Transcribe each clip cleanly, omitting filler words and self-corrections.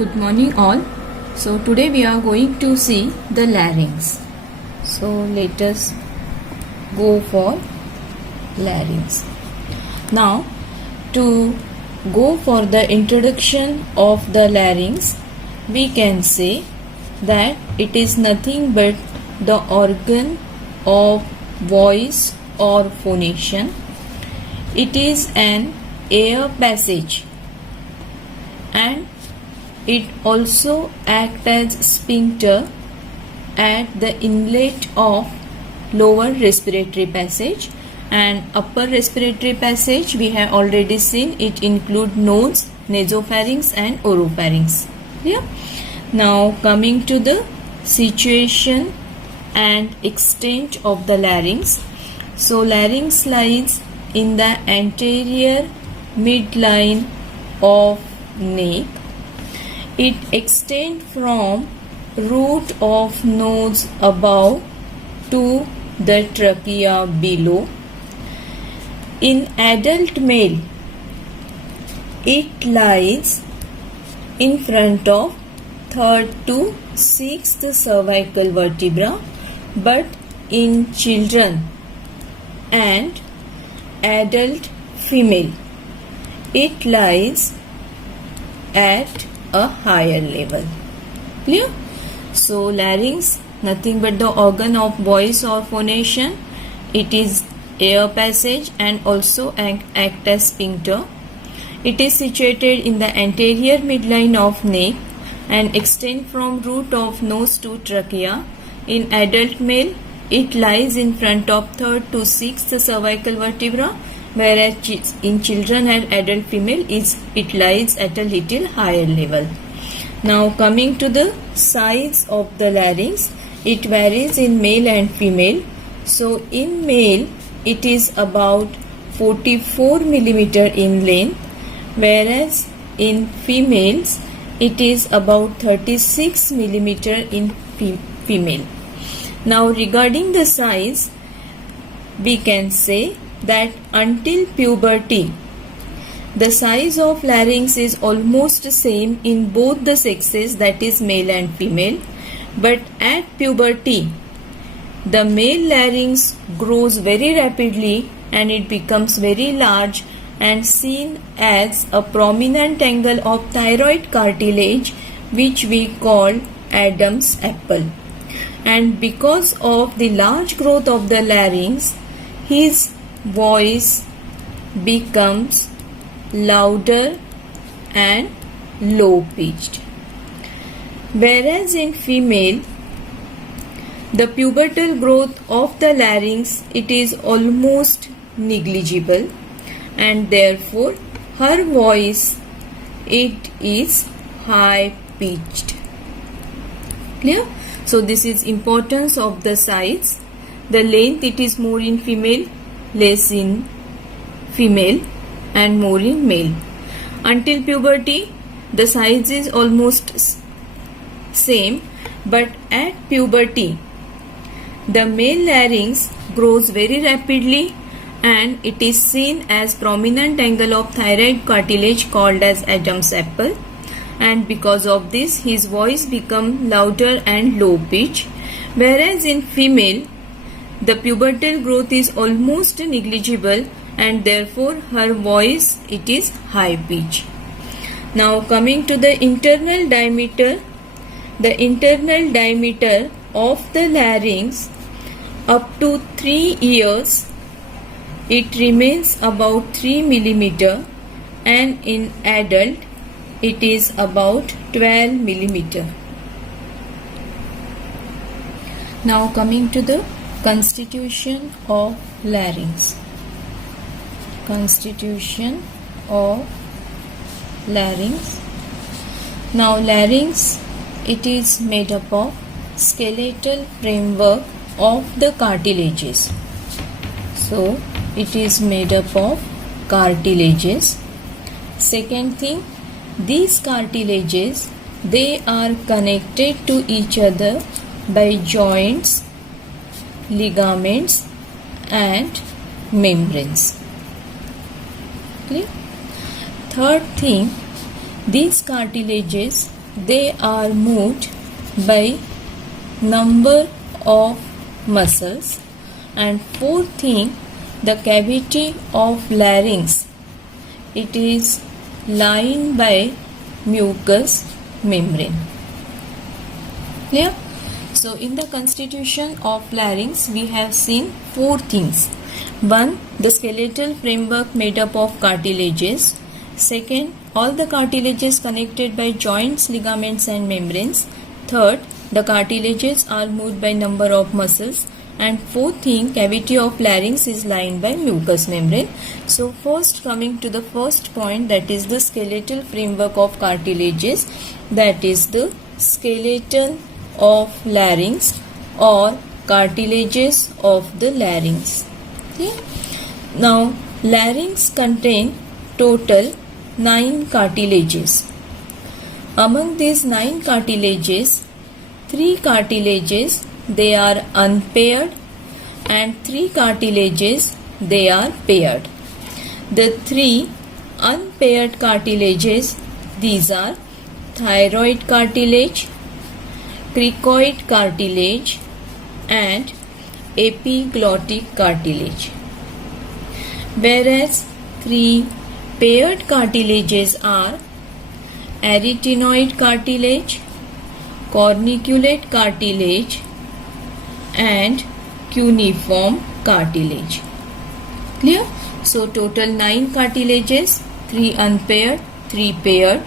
Good morning all. So today we are going to see the larynx. So let us go for larynx. Now to go for the introduction of the larynx, we can say that it is nothing but the organ of voice or phonation. It is an air passage and it also acts as sphincter at the inlet of lower respiratory passage, and upper respiratory passage we have already seen it include nose, nasopharynx and oropharynx. Yeah. Now coming to the situation and extent of the larynx. So larynx lies in the anterior midline of neck. It extends from root of nose above to the trachea below. In adult male, it lies in front of third to sixth cervical vertebra, but in children and adult female, it lies at a higher level. Clear? So larynx, nothing but the organ of voice or phonation. It is air passage and also act as sphincter. It is situated in the anterior midline of neck and extend from root of nose to trachea. In adult male, it lies in front of third to sixth cervical vertebra, whereas in children and adult female it lies at a little higher level. Now coming to the size of the larynx, it varies in male and female. So in male it is about 44 mm in length, whereas in females it is about 36 mm in female. Now regarding the size, we can say that until puberty, the size of larynx is almost same in both the sexes, that is male and female. But at puberty, the male larynx grows very rapidly and it becomes very large and seen as a prominent angle of thyroid cartilage, which we call Adam's apple. And because of the large growth of the larynx, his voice becomes louder and low pitched. Whereas in female, the pubertal growth of the larynx, it is almost negligible, and therefore her voice, it is high pitched. Clear? So this is importance of the size. The length, it is more in female, less in female and more in male. Until puberty, the size is almost same, but at puberty, the male larynx grows very rapidly and it is seen as prominent angle of thyroid cartilage called as Adam's apple, and because of this his voice become louder and low pitch. Whereas in female, the pubertal growth is almost negligible and therefore her voice, it is high pitch. Now coming to the internal diameter, the internal diameter of the larynx up to 3 years, it remains about 3 mm, and in adult it is about 12 mm. Now coming to the constitution of larynx. Constitution of larynx. Now larynx, it is made up of skeletal framework of the cartilages. So it is made up of cartilages. Second thing, these cartilages, they are connected to each other by joints, ligaments and membranes. Clear? Third thing, these cartilages, they are moved by number of muscles. And fourth thing, the cavity of larynx, it is lined by mucous membrane. Clear? So in the constitution of larynx we have seen four things. One, the skeletal framework made up of cartilages. Second, all the cartilages connected by joints, ligaments and membranes. Third, the cartilages are moved by number of muscles. And fourth thing, cavity of larynx is lined by mucous membrane. So first, coming to the first point, that is the skeletal framework of cartilages, that is the skeleton of larynx or cartilages of the larynx. Okay? Now larynx contain total 9 cartilages. Among these 9 cartilages, 3 cartilages they are unpaired and 3 cartilages they are paired. The 3 unpaired cartilages, these are thyroid cartilage, cricoid cartilage and epiglottic cartilage. Whereas 3 paired cartilages are arytenoid cartilage, corniculate cartilage and cuneiform cartilage. Clear? So total 9 cartilages, 3 unpaired, 3 paired,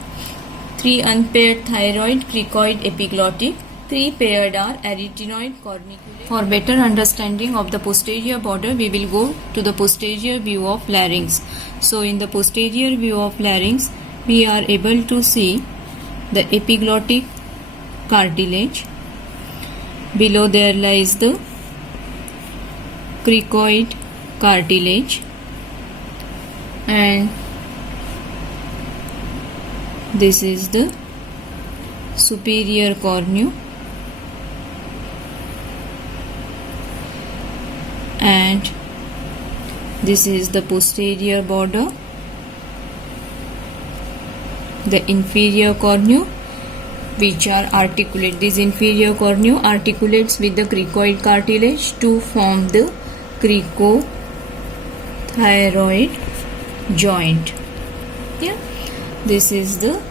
3 unpaired thyroid, cricoid, epiglottic, 3 paired are arytenoid, corniculate. For better understanding of the posterior border, we will go to the posterior view of larynx. So in the posterior view of larynx, we are able to see the epiglottic cartilage. Below there lies the cricoid cartilage and this is the superior cornu and this is the posterior border, the inferior cornu, which are articulate. This inferior cornu articulates with the cricoid cartilage to form the cricothyroid joint. Yeah. This is the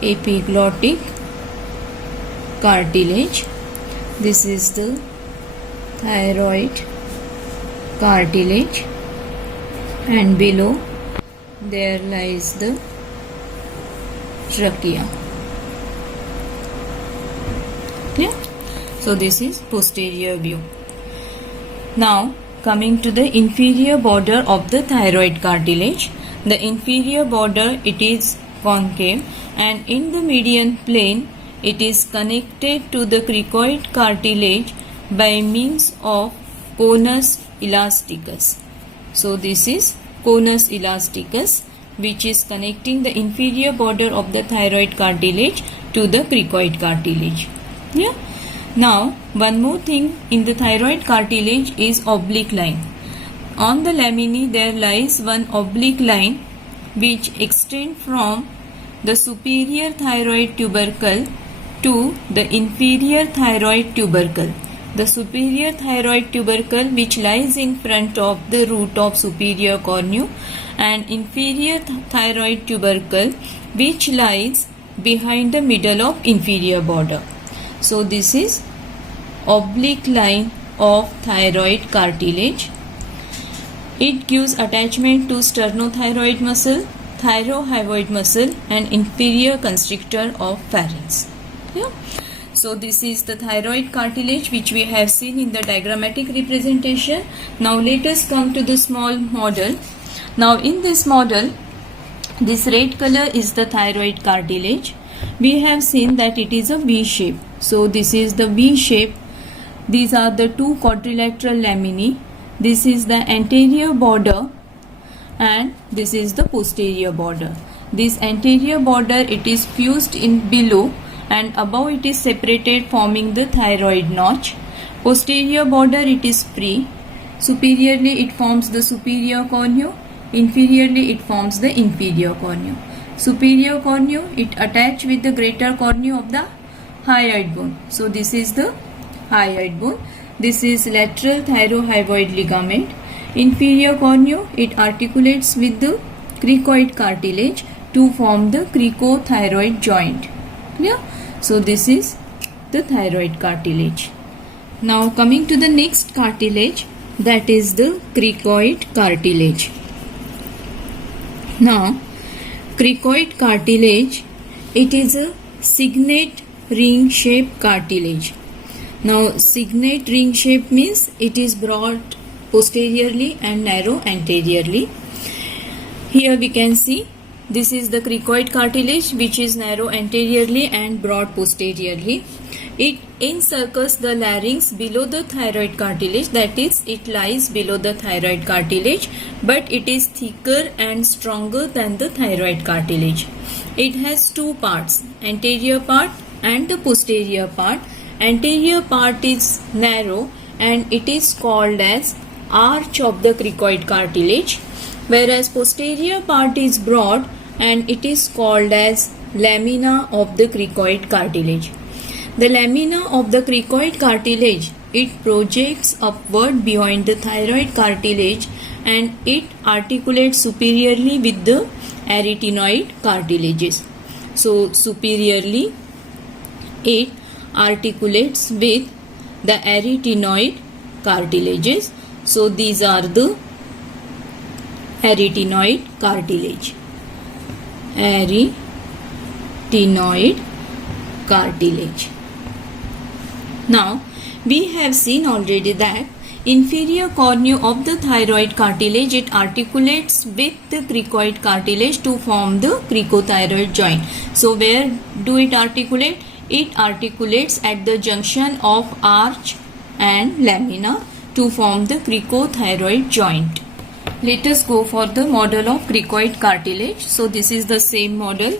epiglottic cartilage. This is the thyroid cartilage and below there lies the trachea. Yeah. So this is posterior view. Now coming to the inferior border of the thyroid cartilage. The inferior border, it is concave and in the median plane it is connected to the cricoid cartilage by means of conus elasticus. So this is conus elasticus which is connecting the inferior border of the thyroid cartilage to the cricoid cartilage. Yeah. Now one more thing in the thyroid cartilage is oblique line. On the laminae there lies one oblique line which extends from the superior thyroid tubercle to the inferior thyroid tubercle. The superior thyroid tubercle which lies in front of the root of superior cornu and inferior thyroid tubercle which lies behind the middle of inferior border. So this is oblique line of thyroid cartilage. It gives attachment to sternothyroid muscle, thyrohyoid muscle and inferior constrictor of pharynx. Yeah. So this is the thyroid cartilage which we have seen in the diagrammatic representation. Now let us come to the small model. Now in this model, this red color is the thyroid cartilage. We have seen that it is a V shape. So this is the V shape. These are the two quadrilateral laminae. This is the anterior border and this is the posterior border. This anterior border, it is fused in below and above it is separated forming the thyroid notch. Posterior border, it is free. Superiorly it forms the superior cornu. Inferiorly it forms the inferior cornu. superior cornea, it attach with the greater cornea of the hyoid bone. So this is the hyoid bone. This is lateral thyrohyoid ligament. Inferior cornea, it articulates with the cricoid cartilage to form the cricothyroid joint. Clear? So this is the thyroid cartilage. Now coming to the next cartilage, that is the cricoid cartilage. Now cricoid cartilage, it is a signet ring shaped cartilage. Now signet ring shape means it is broad posteriorly and narrow anteriorly. Here we can see this is the cricoid cartilage, which is narrow anteriorly and broad posteriorly. It encircles the larynx below the thyroid cartilage, that is, it lies below the thyroid cartilage, but it is thicker and stronger than the thyroid cartilage. It has two parts, anterior part and the posterior part. Anterior part is narrow and it is called as arch of the cricoid cartilage, whereas posterior part is broad and it is called as lamina of the cricoid cartilage. The lamina of the cricoid cartilage, it projects upward beyond the thyroid cartilage and it articulates superiorly with the arytenoid cartilages. So superiorly it articulates with the arytenoid cartilages. So these are the arytenoid cartilage. Arytenoid cartilage. Now we have seen already that inferior cornea of the thyroid cartilage, it articulates with the cricoid cartilage to form the cricothyroid joint. So where do it articulate? It articulates at the junction of arch and lamina to form the cricothyroid joint. Let us go for the model of cricoid cartilage. So this is the same model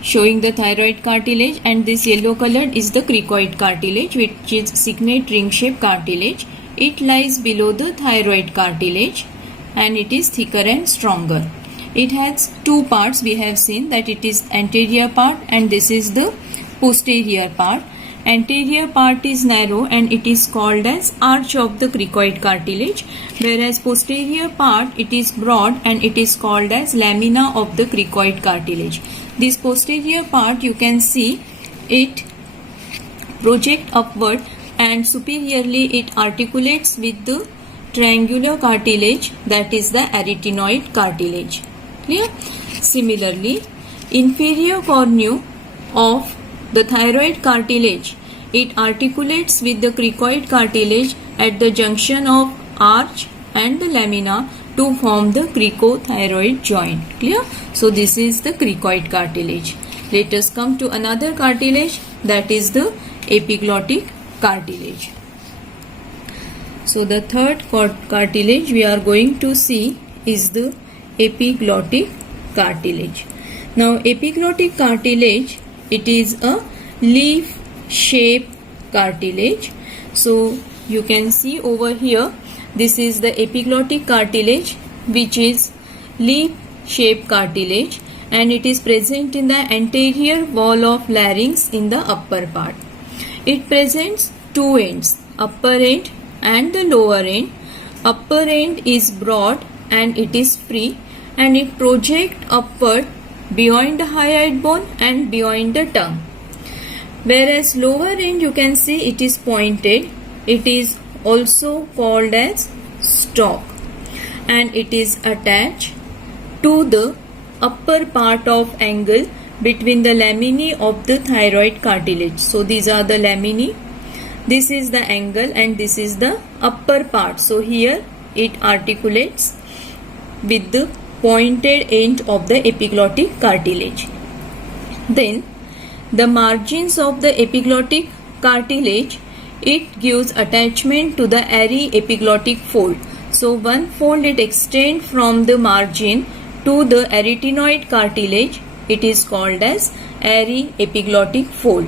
showing the thyroid cartilage, and this yellow colored is the cricoid cartilage, which is signet ring shaped cartilage. It lies below the thyroid cartilage and it is thicker and stronger. It has two parts. We have seen that it is anterior part and this is the posterior part. Anterior part is narrow and it is called as arch of the cricoid cartilage, whereas posterior part, it is broad and it is called as lamina of the cricoid cartilage. This posterior part, you can see it project upward and superiorly it articulates with the triangular cartilage, that is the arytenoid cartilage. Clear? Similarly, inferior cornea of the thyroid cartilage, it articulates with the cricoid cartilage at the junction of arch and the lamina to form the cricothyroid joint. Clear? So this is the cricoid cartilage. Let us come to another cartilage, that is the epiglottic cartilage. So the third cartilage we are going to see is the epiglottic cartilage. Now epiglottic cartilage, it is a leaf shaped cartilage. So you can see over here, this is the epiglottic cartilage, which is leaf shaped cartilage, and it is present in the anterior wall of larynx in the upper part. It presents two ends, upper end and the lower end. Upper end is broad and it is free and it projects upward beyond the hyoid bone and beyond the tongue. Whereas lower end, you can see it is pointed. It is also called as stalk and it is attached to the upper part of angle between the laminae of the thyroid cartilage. So these are the laminae. This is the angle and this is the upper part. So here it articulates with the pointed end of the epiglottic cartilage. Then the margins of the epiglottic cartilage, it gives attachment to the airy epiglottic fold. So one fold it extends from the margin to the arytenoid cartilage. It is called as airy epiglottic fold.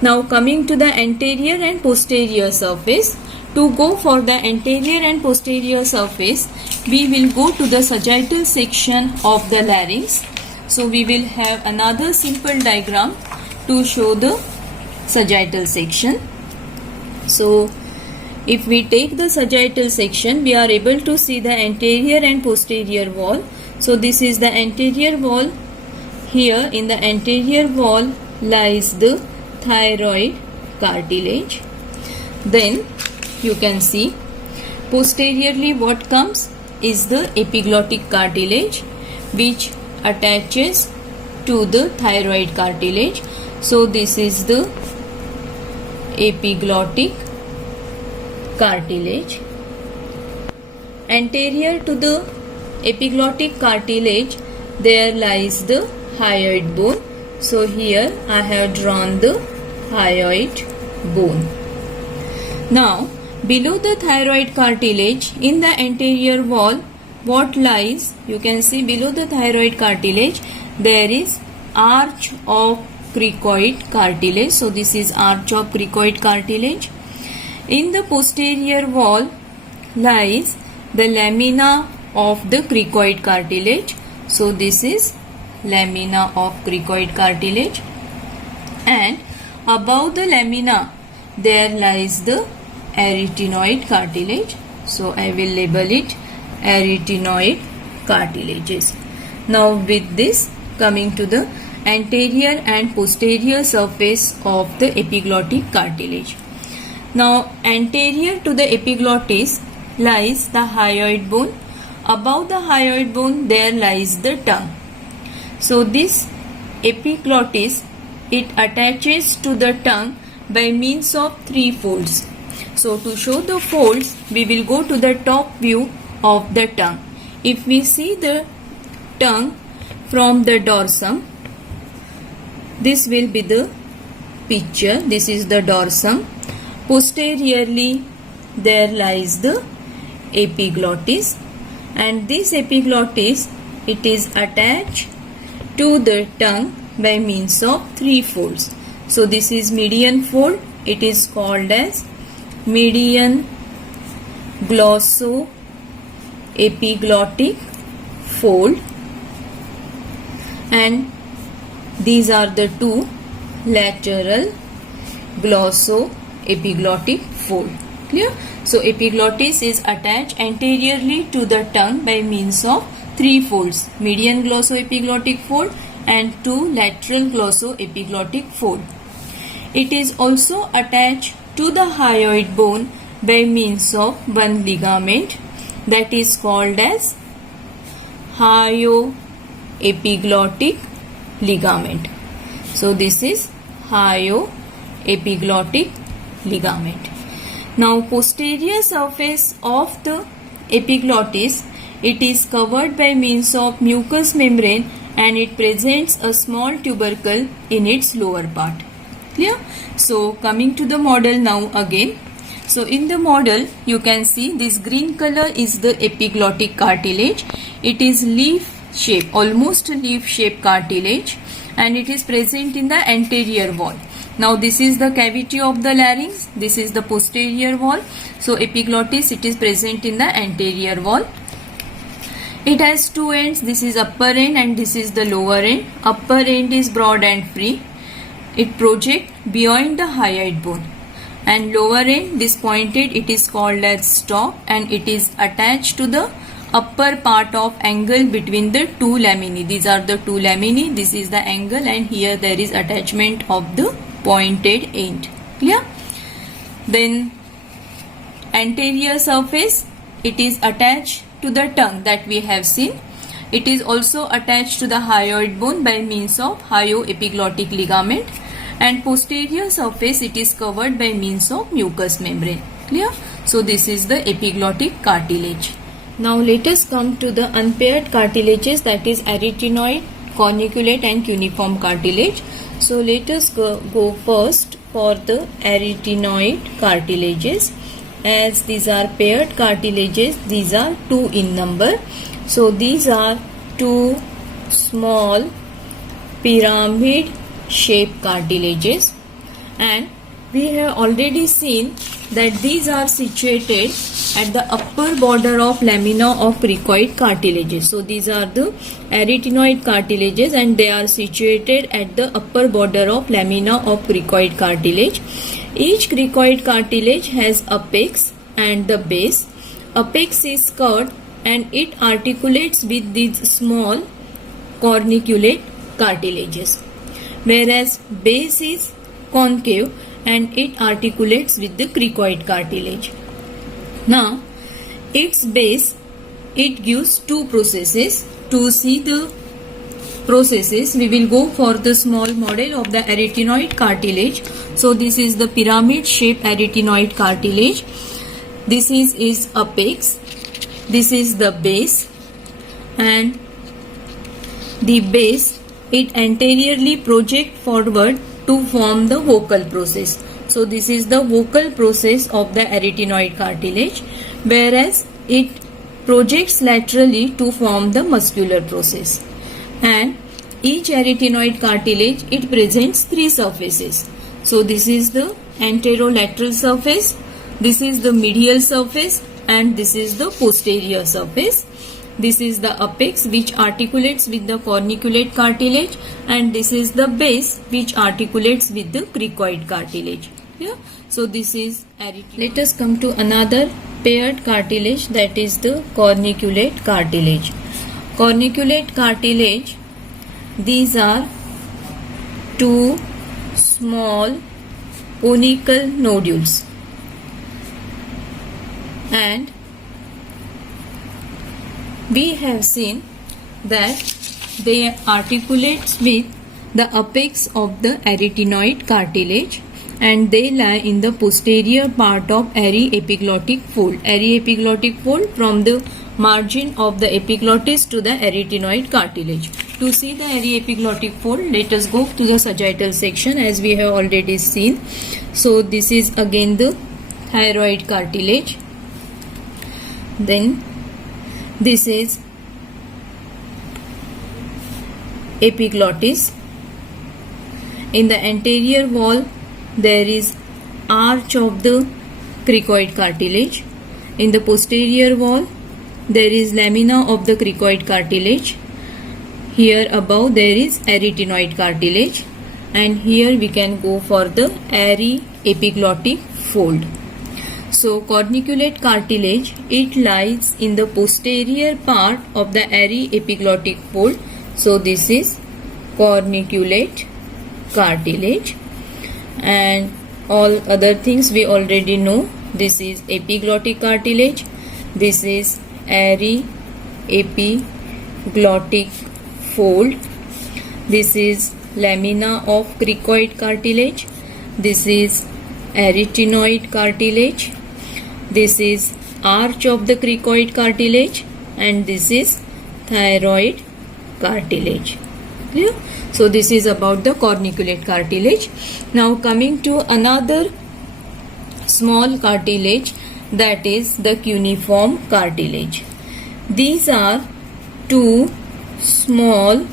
Now coming to the anterior and posterior surface. To go for the anterior and posterior surface, we will go to the sagittal section of the larynx. So we will have another simple diagram to show the sagittal section. So if we take the sagittal section, we are able to see the anterior and posterior wall. So this is the anterior wall. Here in the anterior wall lies the thyroid cartilage. Then you can see posteriorly what comes is the epiglottic cartilage, which attaches to the thyroid cartilage. So this is the epiglottic cartilage. Anterior to the epiglottic cartilage there lies the hyoid bone. So here I have drawn the hyoid bone. Now below the thyroid cartilage in the anterior wall, what lies? You can see below the thyroid cartilage there is arch of cricoid cartilage. So this is arch of cricoid cartilage. In the posterior wall lies the lamina of the cricoid cartilage. So this is lamina of cricoid cartilage, and above the lamina there lies the arytenoid cartilage. So I will label it arytenoid cartilages. Now with this, coming to the anterior and posterior surface of the epiglottic cartilage. Now anterior to the epiglottis lies the hyoid bone. Above the hyoid bone there lies the tongue. So this epiglottis, it attaches to the tongue by means of 3 folds. So to show the folds, we will go to the top view of the tongue. If we see the tongue from the dorsum, this will be the picture. This is the dorsum. Posteriorly there lies the epiglottis, and this epiglottis, it is attached to the tongue by means of 3 folds. So this is median fold. It is called as median glossoepiglottic fold, and these are the 2 lateral glossoepiglottic fold. Clear? So epiglottis is attached anteriorly to the tongue by means of 3 folds, median glossoepiglottic fold and 2 lateral glossoepiglottic fold. It is also attached to the hyoid bone by means of one ligament that is called as hyoepiglottic ligament. So this is hyoepiglottic ligament. Now posterior surface of the epiglottis, it is covered by means of mucous membrane, and it presents a small tubercle in its lower part. Clear? So coming to the model now again. So in the model you can see this green color is the epiglottic cartilage. It is leaf shape, almost leaf shape cartilage, and it is present in the anterior wall. Now this is the cavity of the larynx. This is the posterior wall. So epiglottis, it is present in the anterior wall. It has 2 ends. This is upper end and this is the lower end. Upper end is broad and free. It projects beyond the hyoid bone. And lower end, this pointed, it is called as stalk, and it is attached to the upper part of angle between the 2 laminae. These are the 2 laminae. This is the angle, and here there is attachment of the pointed end. Clear? Then anterior surface, it is attached to the tongue that we have seen. It is also attached to the hyoid bone by means of hyoepiglottic ligament, and posterior surface, it is covered by means of mucous membrane. Clear? So this is the epiglottic cartilage. Now let us come to the unpaired cartilages, that is arytenoid, corniculate and cuneiform cartilage. So let us go first for the arytenoid cartilages. As these are paired cartilages, these are 2 in number. So these are 2 small pyramid shaped cartilages, and we have already seen that these are situated at the upper border of lamina of cricoid cartilages. So these are the arytenoid cartilages and they are situated at the upper border of lamina of cricoid cartilage. Each cricoid cartilage has apex and the base. Apex is curved and it articulates with these small corniculate cartilages, whereas base is concave and it articulates with the cricoid cartilage. Now, its base, it gives two processes. To see the processes, we will go for the small model of the arytenoid cartilage. So, this is the pyramid shaped arytenoid cartilage. This is apex. This is the base, and the base, it anteriorly project forward to form the vocal process. So this is the vocal process of the arytenoid cartilage, whereas it projects laterally to form the muscular process. And each arytenoid cartilage, it presents three surfaces. So this is the anterolateral surface, this is the medial surface, and this is the posterior surface. This is the apex which articulates with the corniculate cartilage, and this is the base which articulates with the cricoid cartilage. Yeah? So this is arytenoid. Let us come to another paired cartilage, that is the corniculate cartilage. Corniculate cartilage, these are two small conical nodules, and we have seen that they articulate with the apex of the arytenoid cartilage and they lie in the posterior part of aryepiglottic fold. Aryepiglottic fold from the margin of the epiglottis to the arytenoid cartilage. To see the aryepiglottic fold, let us go to the sagittal section as we have already seen. So this is again the thyroid cartilage. Then this is epiglottis. In the anterior wall there is arch of the cricoid cartilage. In the posterior wall there is lamina of the cricoid cartilage. Here above there is arytenoid cartilage, and here we can go for the aryepiglottic fold. So corniculate cartilage, it lies in the posterior part of the aryepiglottic fold. So this is corniculate cartilage, and all other things we already know. This is epiglottic cartilage, this is aryepiglottic fold, this is lamina of cricoid cartilage, this is arytenoid cartilage, this is arch of the cricoid cartilage, and this is thyroid cartilage. Clear? So this is about the corniculate cartilage. Now coming to another small cartilage, that is the cuneiform cartilage. These are two small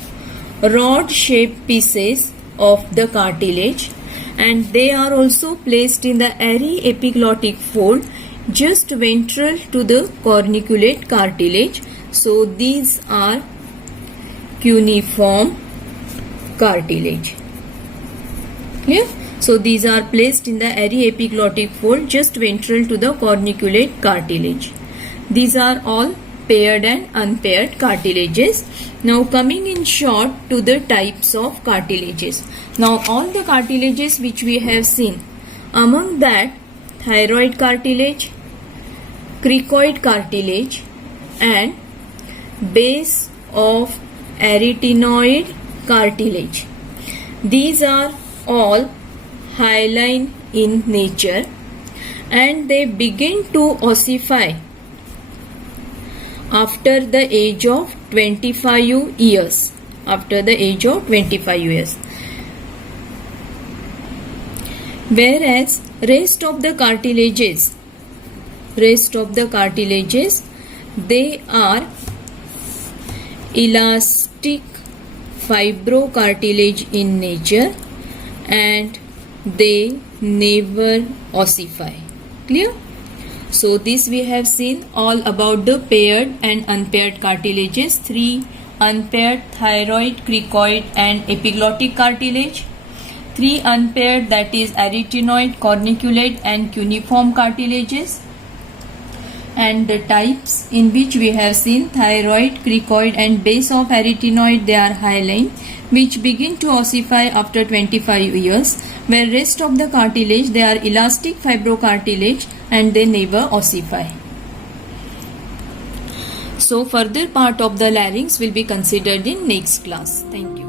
rod shaped pieces of the cartilage, and they are also placed in the aryepiglottic fold just ventral to the corniculate cartilage. So these are cuneiform cartilage. Clear? So these are placed in the aryepiglottic fold just ventral to the corniculate cartilage. These are all paired and unpaired cartilages. Now coming in short to the types of cartilages. Now all the cartilages which we have seen, among that thyroid cartilage, cricoid cartilage, and base of arytenoid cartilage, these are all hyaline in nature and they begin to ossify after the age of 25 years. After the age of 25 years. Whereas rest of the cartilages, they are elastic fibrocartilage in nature and they never ossify. Clear? So this we have seen all about the paired and unpaired cartilages. 3 unpaired: thyroid, cricoid and epiglottic cartilage. 3 unpaired, that is arytenoid, corniculate and cuneiform cartilages. And the types in which we have seen thyroid, cricoid and base of arytenoid, they are hyaline, which begin to ossify after 25 years, where rest of the cartilage, they are elastic fibrocartilage and they never ossify. So further part of the larynx will be considered in next class. Thank you.